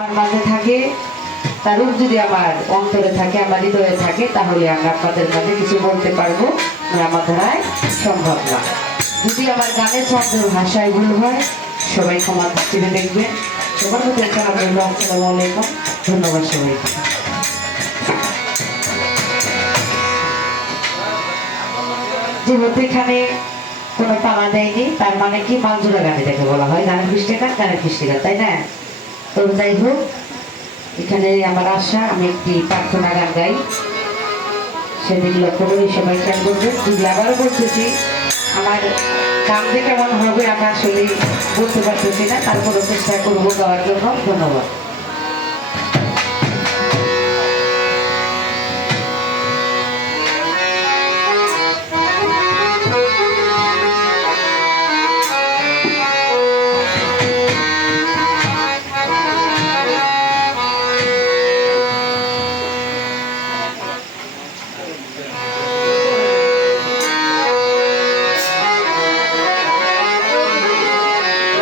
আমার মাঝে থাকে, তার রূপ যদি আমার অন্তরে থাকে, আমার হৃদয়ে থাকে, তাহলে আমরা আপনাদের মাঝে কিছু বলতে পারবো, আমার দ্বারায় সম্ভব না। যদি আমার গানের ছন্দের ভাষায় ভুল হয়, সবাই ক্ষমা দৃষ্টিতে দেখবেন। সবার প্রতি আসসালামু আলাইকুম, ধন্যবাদ সবাইকে। যেহেতু এখানে কোনো পালা দেয়নি, তার মানে কি মালজোড়া গান এটাকে বলা হয়, গানের বৃষ্টি গান, গানের বৃষ্টি গান, তাই না? তো যাই হোক, এখানে আমার আশা আমি একটি প্রার্থনা গান গাই, সেদিন লক্ষ্য করে সবাই খেয়াল করবেন। যদি আবারও বলতেছি, আমার গান যে কেমন হবে আমি আসলে বলতে পারতেছি না, তারপরও চেষ্টা করবো গাওয়ার জন্য। ধন্যবাদ।